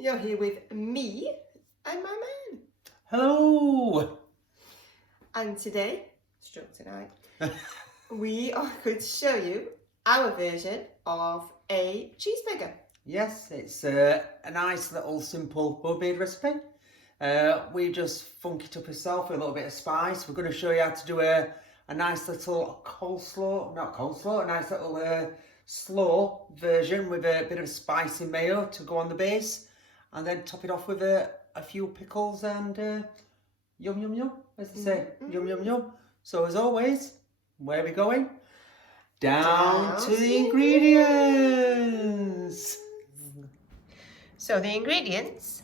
You're here with me and my man. Hello! And today, tonight, we are going to show you our version of a cheeseburger. Yes, it's a nice little simple homemade recipe. We just funk it up ourselves with a little bit of spice. We're going to show you how to do a nice little a nice little slaw version with a bit of spicy mayo to go on the base. And then top it off with a few pickles and yum yum yum, as they say, yum yum yum. So as always, where are we going? Down to the ingredients. So the ingredients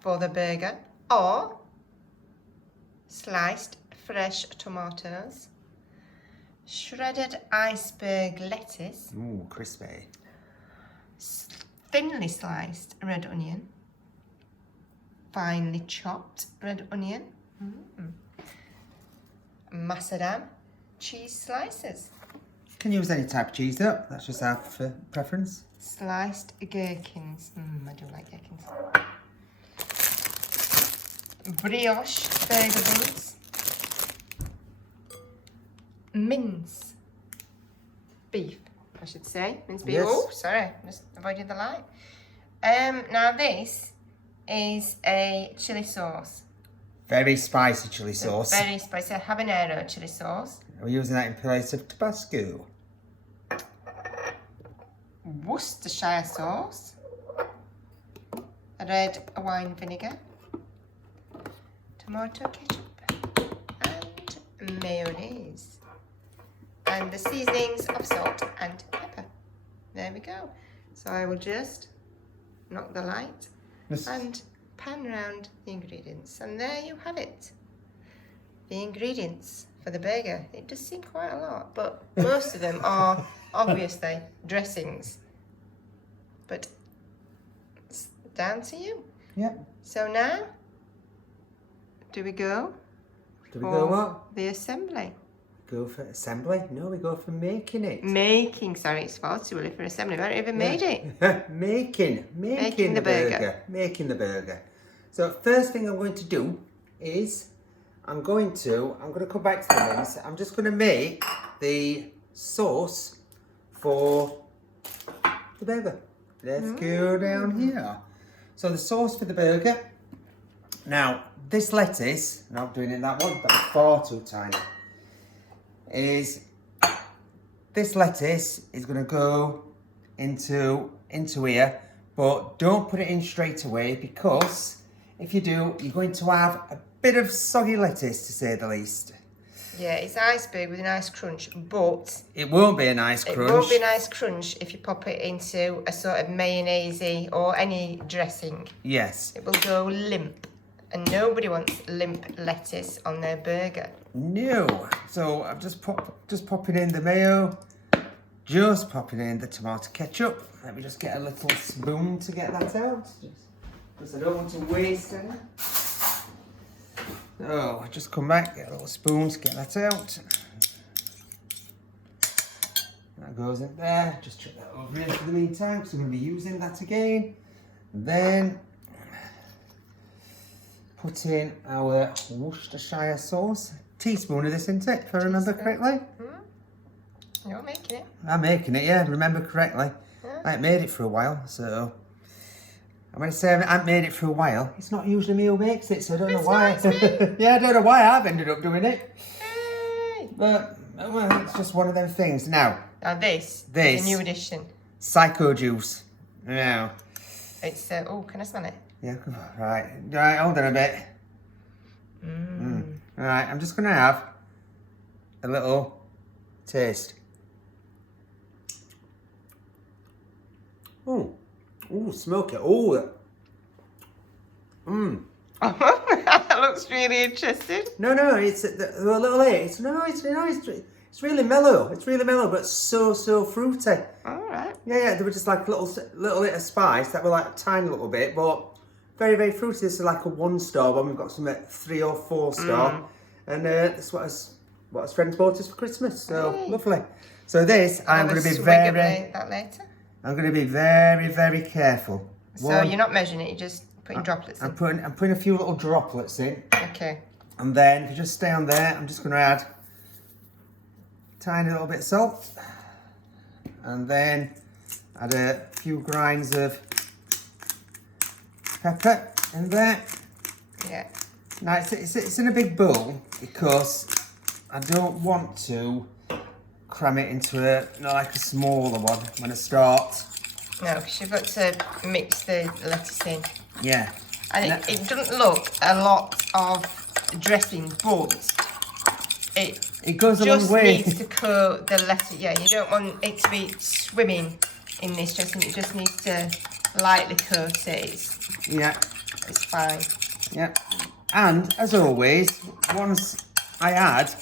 for the burger are sliced fresh tomatoes, shredded iceberg lettuce, Ooh, crispy. thinly sliced red onion, finely chopped red onion, macadam cheese slices, You can use any type of cheese though, that's just our preference. sliced gherkins, I do like gherkins, brioche burger buns, mince beef, I should say, mince beef. Yes. Oh, sorry, just avoided the light. Now this is a chili sauce. Very spicy chili sauce. Very spicy habanero chili sauce. We're using that in place of Tabasco. Worcestershire sauce. Red wine vinegar. Tomato ketchup. And mayonnaise. And the seasonings of salt and pepper. There we go. So I will just knock the light and pan around the ingredients, and there you have it. The ingredients for the burger. It does seem quite a lot, but most of them are obviously dressings. But it's down to you. Yeah. So now, do we go? Do we go what? The assembly. Go for assembly? No, we go for making it. Making, sorry, it's far too early for assembly. We haven't even made it. Making the burger. Making the burger. So first thing I'm going to do is I'm going to come back to the mince. I'm just going to make the sauce for the burger. Let's go down here. So the sauce for the burger. Now this lettuce, not doing it in that one, that's far too tiny. This lettuce is going to go into here, but don't put it in straight away, because if you do, you're going to have a bit of soggy lettuce, to say the least. Yeah, it's iceberg with a nice crunch, but it won't be a nice crunch. It won't be a nice crunch if you pop it into a sort of mayonnaise or any dressing. Yes. It will go limp, and nobody wants limp lettuce on their burger. No. So I'm just popping in the mayo, just popping in the tomato ketchup. Let me just get a little spoon to get that out, because I don't want to waste any. So just come back, get a little spoon to get that out. That goes in there. Just chuck that over in for the meantime, because we're going to be using that again. Then put in our Worcestershire sauce. Teaspoon of this, isn't it, if I remember correctly? You're making it. I'm making it, yeah, remember correctly. Yeah. I haven't made it for a while, so. And when I say I haven't made it for a while, it's not usually me who makes it, so I don't know why. Yeah, I don't know why I've ended up doing it. Hey. But, well, it's just one of them things. Now This is a new addition. Psycho juice. Now. It's, oh, can I smell it? Yeah, right, hold on a bit. Right, I'm just going to have a little taste. Oh, smoke it. Oh, That looks really interesting. No, it's a little It's really mellow. It's really mellow, but so fruity. All right. Yeah. They were just like little bit of spice that were like a tiny little bit, but very fruity. This is like a 1-star one. We've got some at 3 or 4-star, and that's what his friends bought us for Christmas. So lovely. So this, I'm going to be very. That later. I'm going to be very careful So you're not measuring it, you're just putting droplets in. I'm putting a few little droplets in. Okay. And then if you just stay on there, I'm just going to add a tiny little bit of salt. And then add a few grinds of pepper in there. Yeah. Now it's in a big bowl because I don't want to cram it into like a smaller one when I start. No, because you've got to mix the lettuce in. Yeah. And it doesn't look a lot of dressing, but it goes a long way. Just needs to coat the lettuce. Yeah, you don't want it to be swimming in this dressing. It just needs to lightly coat it. It's fine. Yeah. And as always, once I add,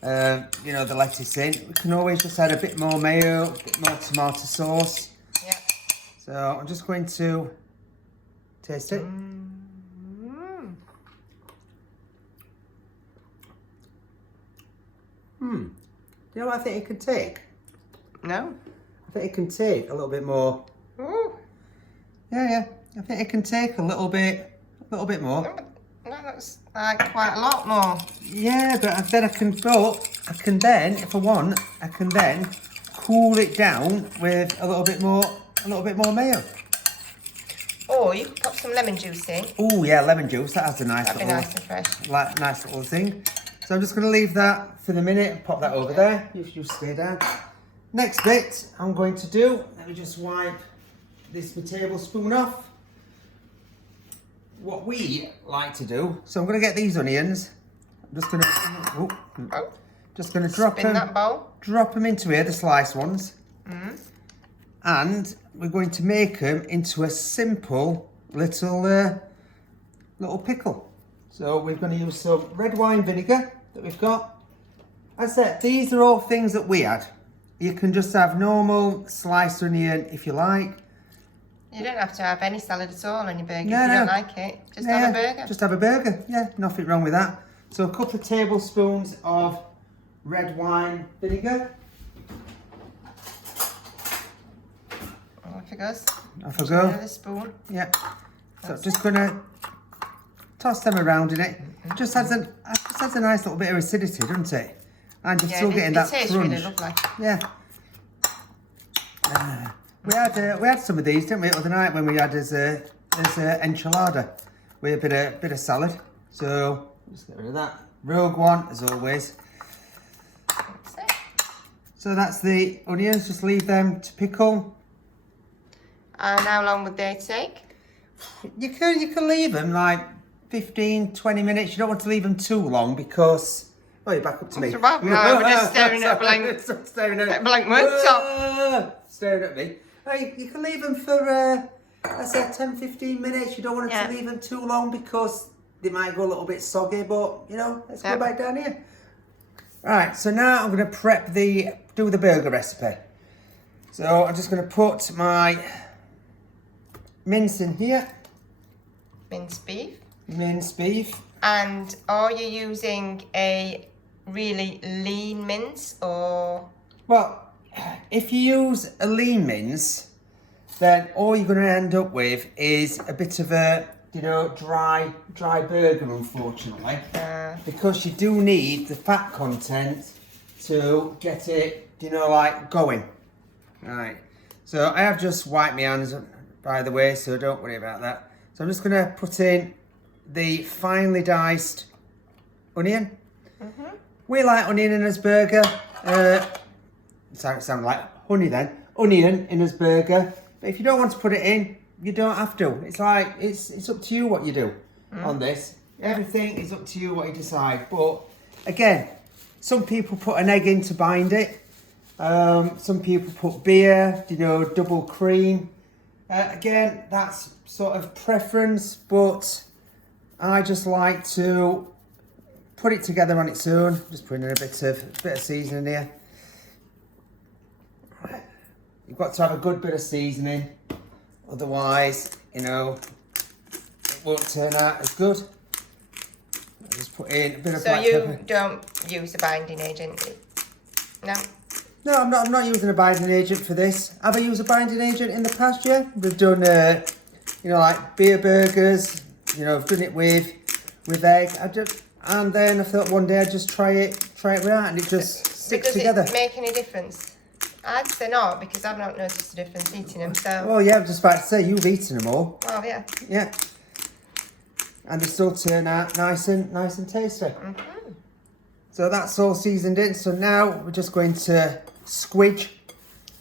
the lettuce in, we can always just add a bit more mayo, a bit more tomato sauce. Yeah. So I'm just going to taste it. You know what I think it could take? No. I think it can take a little bit more. Ooh. Yeah. I think it can take a little bit more. No, that's like quite a lot more. Yeah, but then I can then, if I want, I can then cool it down with a little bit more mayo. Or you could pop some lemon juice in. Oh yeah, lemon juice. That has a nice That'd be little, nice and fresh. nice little thing. So I'm just going to leave that for the minute. Pop that over there. You stay down. Next bit, I'm going to do. Let me just wipe this tablespoon off. What we like to do. So I'm going to get these onions. I'm just going to drop Spin that bowl. Drop them into here, the sliced ones. And we're going to make them into a simple little pickle. So we're going to use some red wine vinegar that we've got. As I said, these are all things that we add. You can just have normal sliced onion if you like. You don't have to have any salad at all on your burger if you No. don't like it. Just have a burger. Just have a burger. Yeah, nothing wrong with that. So a couple of tablespoons of red wine vinegar. Off it goes. Off I go. Another spoon. Yeah. So just gonna toss them around in it. Just adds a nice little bit of acidity, doesn't it? And you're still getting that tastes crunch. really lovely. Yeah. We had some of these, didn't we, the other night when we had as a enchilada with a bit of salad. So just get rid of that. Rogue one as always. That's it. So that's the onions. Just leave them to pickle. And how long would they take? You can leave them like 15, 20 minutes. You don't want to leave them too long because... Oh, you're back up to me. No, we're just staring at a blank, staring at blank worktop. Staring at me. Hey, you can leave them for, let's say 10, 15 minutes. You don't want to leave them too long because they might go a little bit soggy, but, let's go back down here. Right, so now I'm going to do the burger recipe. So I'm just going to put my mince in here. Minced beef. Minced beef. And are you using a really lean mince or? Well, if you use a lean mince, then all you're going to end up with is a bit of a, dry burger, unfortunately. Because you do need the fat content to get it, going. Right. So I have just wiped my hands, by the way, so don't worry about that. So I'm just going to put in the finely diced onion. We like onion in his burger. Sound like honey then. Onion in his burger. But if you don't want to put it in, you don't have to. It's like it's up to you what you do on this. Everything is up to you what you decide. But again, some people put an egg in to bind it. Some people put beer, double cream. Again, that's sort of preference, but I just like to put it together on its own. Just putting in a bit of seasoning here. Right. You've got to have a good bit of seasoning, otherwise, it won't turn out as good. Just put in a bit of black pepper. So you don't use a binding agent? No. No, I'm not using a binding agent for this. Have I used a binding agent in the past? Yeah, we've done you know, like beer burgers. You know, I've done it with egg. And then I thought one day I'd just try it with that, and it just sticks together. Does it make any difference? I'd say not, because I've not noticed a difference eating them. So. Well, yeah, I was just about to say you've eaten them all. Oh yeah. Yeah. And they still turn out nice and tasty. So that's all seasoned in. So now we're just going to squidge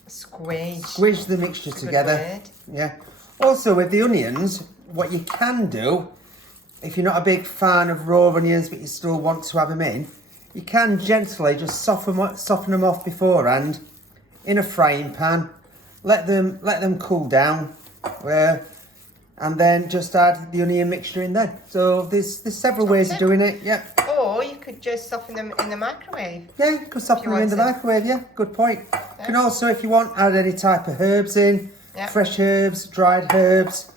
the mixture together. Yeah. Also with the onions, what you can do, if you're not a big fan of raw onions but you still want to have them in, you can gently just soften them off beforehand in a frying pan. Let them cool down, and then just add the onion mixture in then. So there's several ways of doing it. Yeah. Or you could just soften them in the microwave. Yeah, you could soften them in the microwave. Yeah, good point. Yeah. You can also, if you want, add any type of herbs in. Yeah. Fresh herbs, dried herbs.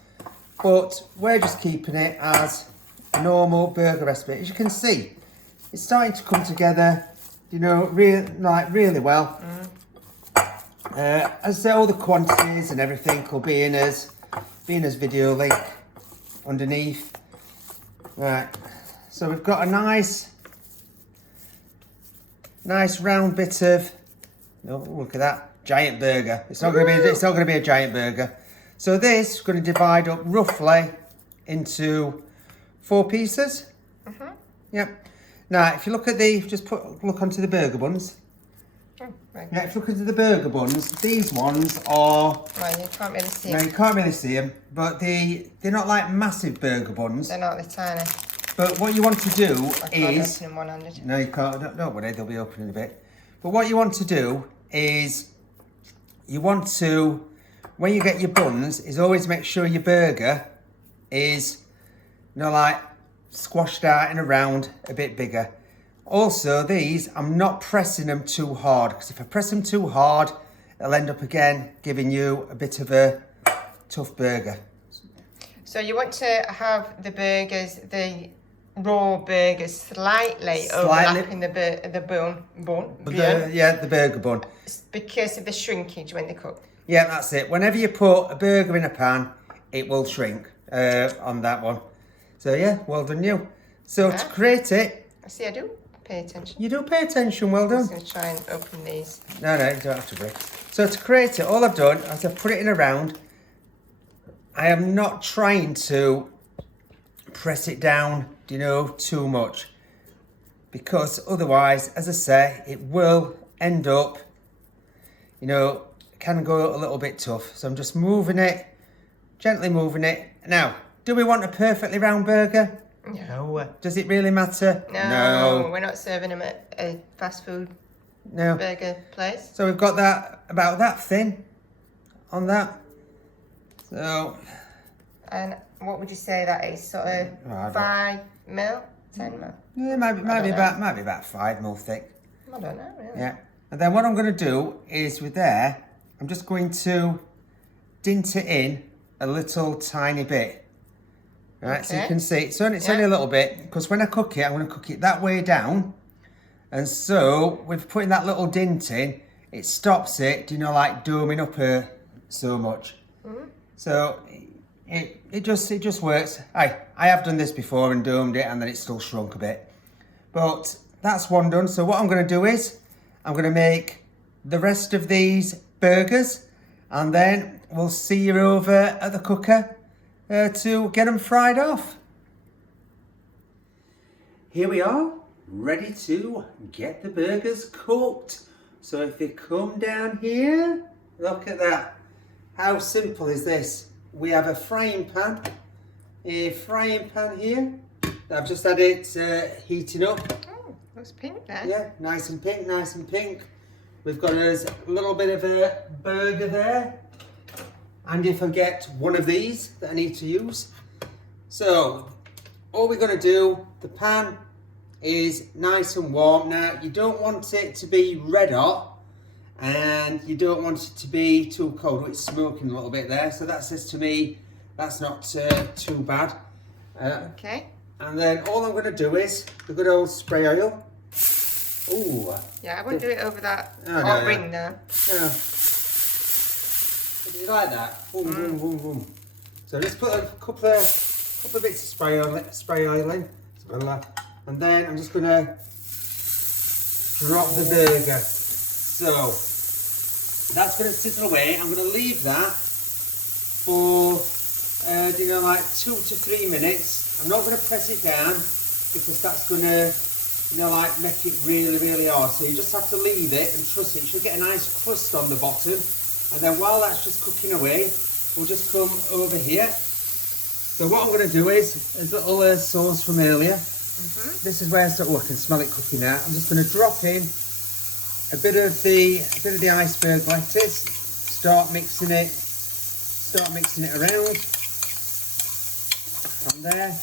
But we're just keeping it as a normal burger recipe. As you can see, it's starting to come together, you know, really well. As I say, all the quantities and everything will be in his video link underneath. Right, so we've got a nice round bit of, oh, look at that, giant burger. It's not going to be a giant burger. So this is going to divide up roughly into 4 pieces. Yep. Now, if you look at look onto the burger buns. Oh, right. Yeah, if you look into the burger buns, these ones are. Well, you can't really see them. No, you can't really see them, but they're not like massive burger buns. They're not, they're tiny. But what you want to do I can't open them one-handed. No, you can't. Don't worry, they'll be open in a bit. But what you want to do is, you want to, when you get your buns, is always make sure your burger is, you know, like squashed out in a round a bit bigger. Also, these, I'm not pressing them too hard, because if I press them too hard, it'll end up again giving you a bit of a tough burger. So you want to have the raw burgers slightly overlapping the burger bun. Because of the shrinkage when they cook. Yeah, that's it. Whenever you put a burger in a pan, it will shrink on that one. So yeah, well done you. So to create it... I see, I do pay attention. You do pay attention, well done. I'm just going to try and open these. No, you don't have to break. So to create it, all I've done is I've put it in a round. I am not trying to press it down, you know, too much. Because otherwise, as I say, it will end up, you know, can go a little bit tough. So I'm just moving it, gently moving it. Now, do we want a perfectly round burger? No. Does it really matter? No. We're not serving them at a fast food burger place. So we've got that about that thin on that. So. And what would you say that is? Sort of 5 mil, 10 mil? Yeah, might be about 5 mil thick. I don't know, really. Yeah. And then what I'm going to do is with there, I'm just going to dint it in a little tiny bit. Right, so you can see it's only a little bit, because when I cook it, I'm going to cook it that way down. And so with putting that little dint in, it stops it, you know, like doming up so much. So it just works. I have done this before and domed it, and then it still shrunk a bit. But that's one done. So what I'm going to do is I'm going to make the rest of these burgers, and then we'll see you over at the cooker to get them fried off. Here we are, ready to get the burgers cooked. So if you come down here, look at that. How simple is this? We have a frying pan here I've just had it heating up. Oh, looks pink there. Yeah, nice and pink. We've got a little bit of a burger there. And if I get one of these that I need to use. So, all we're going to do, the pan is nice and warm. Now, you don't want it to be red hot. And you don't want it to be too cold. It's smoking a little bit there. So that says to me, that's not too bad. Okay. And then all I'm going to do is the good old spray oil. Ooh. Yeah, I wouldn't do it over that ring there. No. Did you like that? Boom, boom, boom, boom. So just put a couple of bits of spray oil in, and then I'm just gonna drop the burger. So that's gonna sizzle away. I'm gonna leave that for like 2 to 3 minutes. I'm not gonna press it down because that's gonna like make it really hard. So you just have to leave it and trust it. You should get a nice crust on the bottom. And then while that's just cooking away, we'll just come over here. So what I'm going to do is a little sauce from earlier. This is where I start. Oh, I can smell it cooking now. I'm just going to drop in a bit of the iceberg lettuce. Start mixing it around. On there.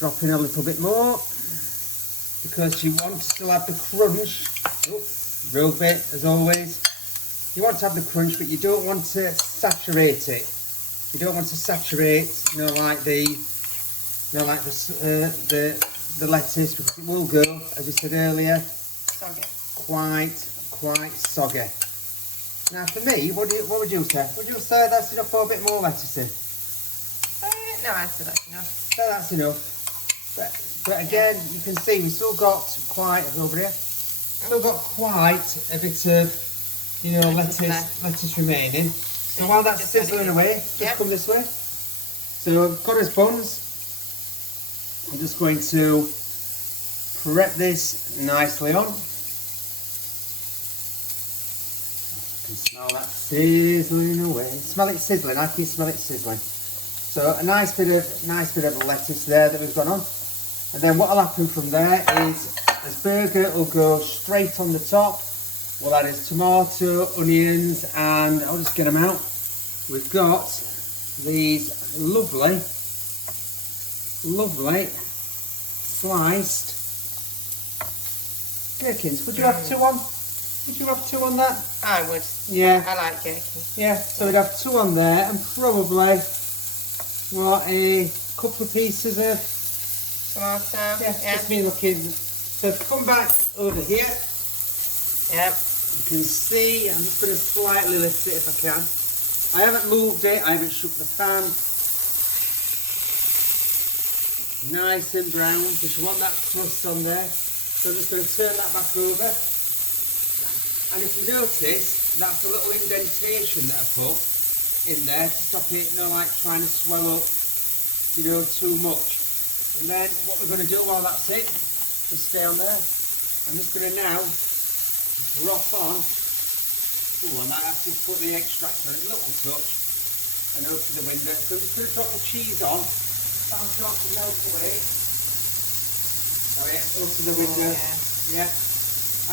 Drop in a little bit more because you want to still have the crunch. Oh, real bit as always. You want to have the crunch, but you don't want to saturate it. You don't want to saturate, like the lettuce, because it will go, as you said earlier, Soggy. Quite soggy. Now, for me, what would you say? Would you say that's enough for a bit more lettuce in? No, I'd say that's enough. So that's enough. But again, you can see we've still got quite over here. Still got quite a bit of lettuce remaining. So while that's sizzling away, just come this way. So I've got us buns. I'm just going to prep this nicely on. You can smell that sizzling away. Smell it sizzling. I can smell it sizzling. So a nice bit of lettuce there that we've got on. And then what will happen from there is this burger will go straight on the top. We'll add his tomato, onions, and I'll just get them out. We've got these lovely sliced gherkins. Would you have two on? Would you have two on that? I would. Yeah. I like gherkins. Yeah, so we'd have two on there and probably a couple of pieces of tomato. Yeah, just me looking. So come back over here. Yep. You can see, I'm just going to slightly lift it if I can. I haven't moved it, I haven't shook the pan. Nice and brown, because you want that crust on there. So I'm just going to turn that back over. And if you notice, that's a little indentation that I put in there to stop it, like trying to swell up, too much. And then what we're going to do while that's it, just stay on there. I'm just going to now drop on. Oh, I might have to put the extract on a little touch and open the window. So I'm just going to drop the cheese on. That'll start to melt away. Oh yeah, open the window. Yeah.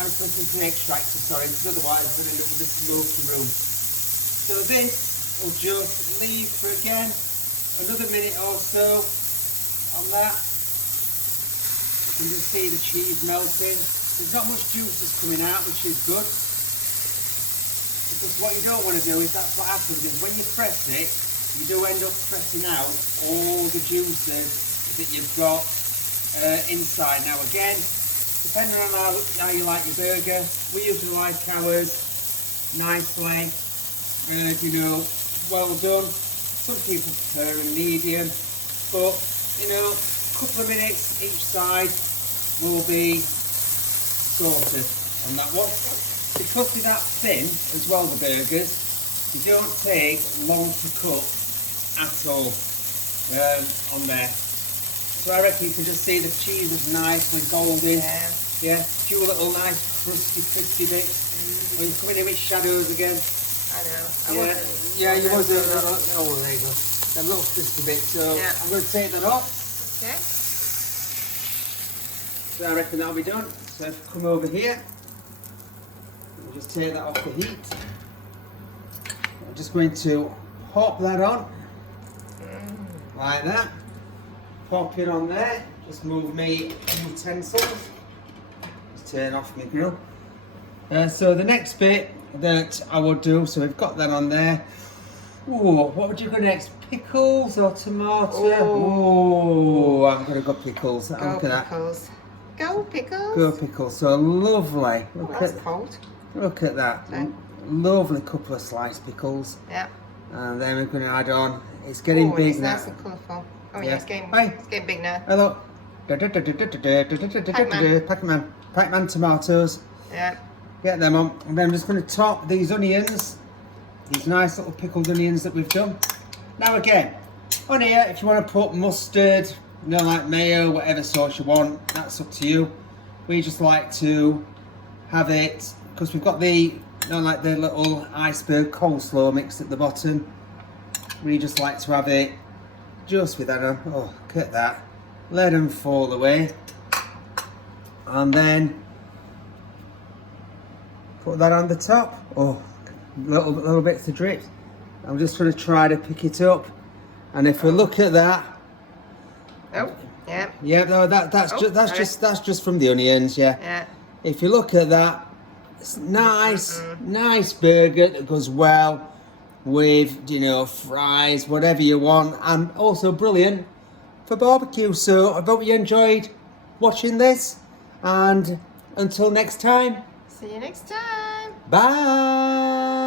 I'm putting the extractor, sorry, because otherwise I'm going to end up with a smoky room. So this will just leave for again another minute or so on that. You can just see the cheese melting. There's not much juice that's coming out, which is good. Because what you don't want to do is, that's what happens, is when you press it, you do end up pressing out all the juices that you've got inside. Now again, depending on how you like your burger, we usually like ours nicely, well done. Some people prefer a medium, but a couple of minutes each side will be sorted on that one. Because they're that thin as well, the burgers, they don't take long to cook at all on there. So I reckon you can just see the cheese is nicely golden. Yeah, a few little nice crusty, crispy bits. Well, you're coming in with shadows again. I know. You was there you go. Them little crispy bits. So I'm going to take that off. Okay. So I reckon that'll be done. So if you come over here, we'll just take that off the heat. I'm just going to pop that on. Like that. Pop it on there. Just move me utensils. Just turn off my grill. So the next bit that I will do, so we've got that on there. Ooh, what would you go next? Pickles or tomato? Oh, I'm going to go pickles. Go pickles. Go pickles. Go pickles. So lovely. That's cold. Look at that. Okay. Lovely couple of sliced pickles. Yeah. And then we're going to add on. It's getting Oh, big it's now. nice and colourful. Oh yeah, Yeah. it's getting Hey. big now. Hey, look. Pac-Man tomatoes. Yeah. Get them on. And then I'm just going to top these onions. These nice little pickled onions that we've done. Now again, on here, if you want to put mustard, you know, like mayo, whatever sauce you want, that's up to you. We just like to have it, because we've got the, you know, like the little iceberg coleslaw mixed at the bottom. We just like to have it just with that on. Oh, look at that. Let them fall away. And then put that on the top. Oh, little bits of drip. I'm just going to try to pick it up. And if we look at that, Oh, yeah. yeah, no, that's just from the onions, yeah. Yeah. If you look at that, it's nice burger that goes well with, you know, fries, whatever you want, and also brilliant for barbecue. So I hope you enjoyed watching this, and until next time, See you next time. bye.